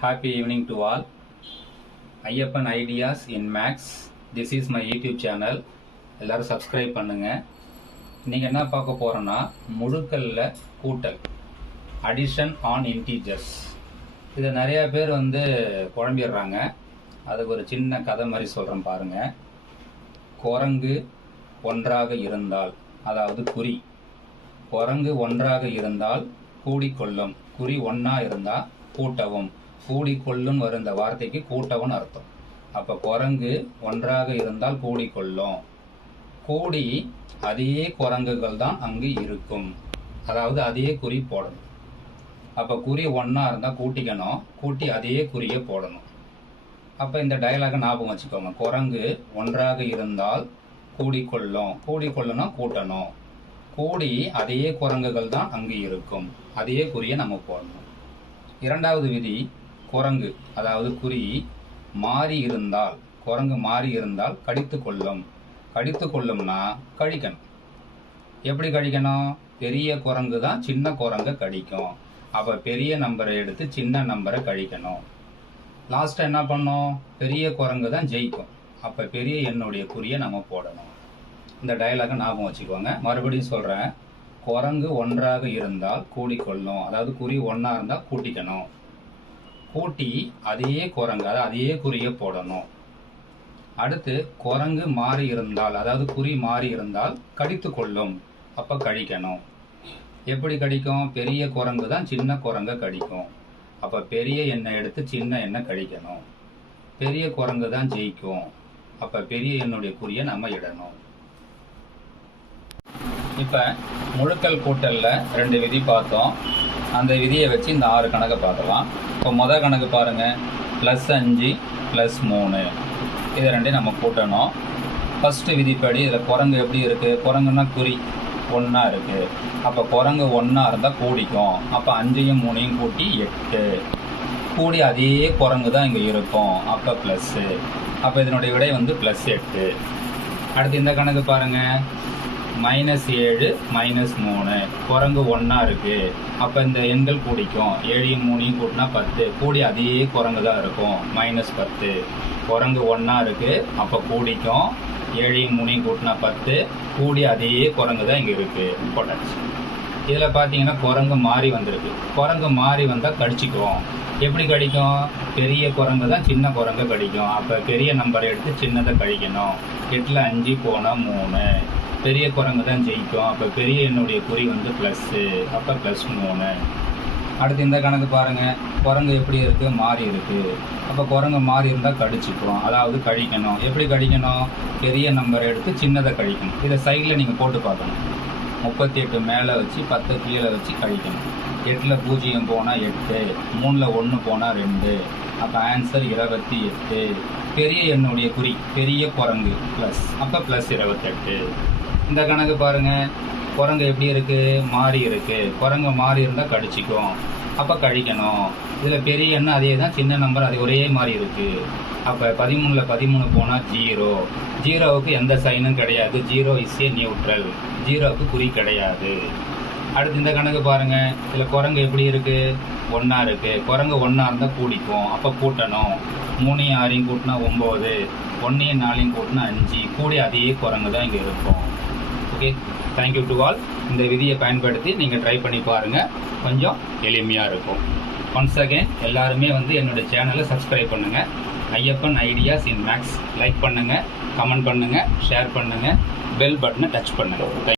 Happy evening to all. IyappanIdeas in Max. This is my YouTube channel. எல்லாரும் subscribe பண்ணுங்க. இன்னைக்கு என்ன பார்க்க போறோம்னா முழுக்கல்ல கூட்டல் addition on integers. இத நிறைய பேர் குழம்பிடுறாங்க. அதுக்கு ஒரு சின்ன கதை மாதிரி சொல்றேன் பாருங்க. குரங்கு ஒன்றாக இருந்தால், அதாவது குறி, குரங்கு ஒன்றாக இருந்தால் கூடிக்கொள்ளும். குறி ஒன்னா இருந்தா கூட்டவும். கூடிக்கொள்ளும் வரும் இந்த வார்த்தைக்கு கூட்டவும் அர்த்தம். அப்ப குரங்கு ஒன்றாக இருந்தால் கூடிக்கொள்ளும். கூடி அதே குரங்குகள் தான் அங்கு இருக்கும். அதாவது அதே குறி போடணும். அப்ப குறி ஒன்னா இருந்தா கூட்டிக்கணும், கூட்டி அதே குறியை போடணும். அப்ப இந்த டயலாக ஞாபகம் வச்சுக்கோங்க. குரங்கு ஒன்றாக இருந்தால் கூடிக்கொள்ளும். கூடிக்கொள்ளுனா கூட்டணும். கூடி அதே குரங்குகள் தான் அங்கு இருக்கும். அதே குறியை நம்ம போடணும். இரண்டாவது விதி, குரங்கு அதாவது குறி மாறி இருந்தால், குரங்கு மாறி இருந்தால் கடித்து கொள்ளும். கடித்து கொள்ளும்னா கழிக்கணும். எப்படி கழிக்கணும்? பெரிய குரங்கு தான் சின்ன குரங்க கடிக்கும். அப்ப பெரிய நம்பரை எடுத்து சின்ன நம்பரை கழிக்கணும். லாஸ்டா என்ன பண்ணோம்? பெரிய குரங்கு தான் ஜெயிக்கும். அப்ப பெரிய எண்ணுடைய குறியை நம்ம போடணும். இந்த டயலாக ஞாபகம் வச்சுக்கோங்க. மறுபடியும் சொல்றேன். குரங்கு ஒன்றாக இருந்தால் கூடிக்கொள்ளும். அதாவது குறி ஒன்னா இருந்தா கூட்டிக்கணும். கூட்டி அதே குரங்கு, அதாவது அதே குறியை போடணும். அடுத்து குரங்கு மாறி இருந்தால், அதாவது குறி மாறி இருந்தால் கடித்து கொள்ளும். அப்ப கழிக்கணும். எப்படி கடிக்கும்? பெரிய குரங்கு தான் சின்ன குரங்க கடிக்கும். அப்ப பெரிய எண்ணெய் எடுத்து சின்ன எண்ணெய் கழிக்கணும். பெரிய குரங்கு தான் ஜெயிக்கும். அப்ப பெரிய எண்ணுடைய குறியை நம்ம இடணும். இப்ப முழுக்கல் கூட்டல்ல 2 விதி பார்த்தோம். அந்த விதியை வச்சு இந்த 6 கணக்கை பார்க்கலாம். இப்போ முதல் கணக்கு பாருங்க. +5 +3 இது 2 நம்ம கூட்டணும். ஃபர்ஸ்ட் விதிப்படி இதில் குரங்கு எப்படி இருக்கு? குரங்குன்னா குறி ஒன்னா இருக்கு. அப்போ குரங்கு ஒன்னா இருந்தால் கூடிக்கும். அப்போ 5யும் 3யும் கூட்டி 8. கூடி அதே குரங்கு தான் இங்கே இருக்கும். அப்போ ப்ளஸ். அப்போ இதனுடைய விடை +8. அடுத்து இந்த கணக்கு பாருங்க. -7 -3 குரங்கு ஒன்னா இருக்கு. அப்ப இந்த எண்கள் கூடிக்கும். 7யும் 3யும் கூட்டினா 10. கூடி அதே குரங்கு தான் இருக்கும். -10. குரங்கு ஒன்னா இருக்கு. அப்ப கூடிக்கும். 7யும் 3யும் கூட்டினா 10. கூடி அதே குரங்கு தான் இங்க இருக்கு. போட்டாச்சு. இதுல பாத்தீங்கன்னா குரங்கு மாறி வந்திருக்கு. குரங்கு மாறி வந்தா கடிச்சுக்குவோம். எப்படி கடிக்கும்? பெரிய குரங்கு தான் சின்ன குரங்க கடிக்கும். அப்ப பெரிய நம்பரை எடுத்து சின்னதை கழிக்கணும். 8ல் 5 போனா 3. பெரிய குரங்கு தான் ஜெயிக்கும். அப்ப பெரிய எண்ணுடைய குறி ப்ளஸ். அப்ப +3. அடுத்து இந்த கணக்கு பாருங்க. குரங்கு எப்படி இருக்கு? மாறி இருக்கு. அப்ப குரங்கு மாறி இருந்தா கடிச்சுக்கும். அதாவது கழிக்கணும். எப்படி கழிக்கணும்? பெரிய நம்பரை எடுத்து சின்னதை கழிக்கணும். இதை சைட்ல நீங்க போட்டு பார்க்கணும். 38 மேல வச்சு 10 கீழே வச்சு கழிக்கணும். 8ல் 0 போனா 8. 3ல் 1 போனா 2. அப்ப ஆன்சர் 28. பெரிய எண்ணுடைய குறி பெரிய குரங்கு ப்ளஸ். அப்ப +28. இந்த கணக்கு பாருங்க. குரங்கு எப்படி இருக்கு? மாறி இருக்கு. குரங்கு மாறி இருந்தா கடிச்சிக்கும். அப்ப கழிக்கணும். இதுல பெரிய எண்ணம் அதே தான், சின்ன நம்பர் அது ஒரே மாதிரி இருக்கு. அப்ப 13ல் 13 போனா 0. 0வுக்கு எந்த சைனும் கிடையாது. 0 இஸ் ஏ நியூட்ரல். 0வுக்கு குறி கிடையாது. அடுத்து இந்த கணக்கு பாருங்க. இதுல குரங்கு எப்படி இருக்கு? ஒன்னா இருக்கு. குரங்கு ஒன்னா இருந்தா கூடிக்கும். அப்ப கூட்டணும். 3யும் 6யும் கூட்டினா 9. 1யும் 4யும் கூட்டினா 5. கூடி அதே குரங்கு தான் இங்க இருக்கும். Okay, thank you to all. இந்த விதியை பயன்படுத்தி நீங்கள் ட்ரை பண்ணி பாருங்கள். கொஞ்சம் எளிமையாக இருக்கும். ஒன்ஸ் அகேன் எல்லாருமே என்னோட சேனலை சப்ஸ்கிரைப் பண்ணுங்கள். Ayyappan ideas in max like பண்ணுங்கள், கமெண்ட் பண்ணுங்கள், ஷேர் பண்ணுங்கள், பெல் பட்டனை டச் பண்ணுங்கள்.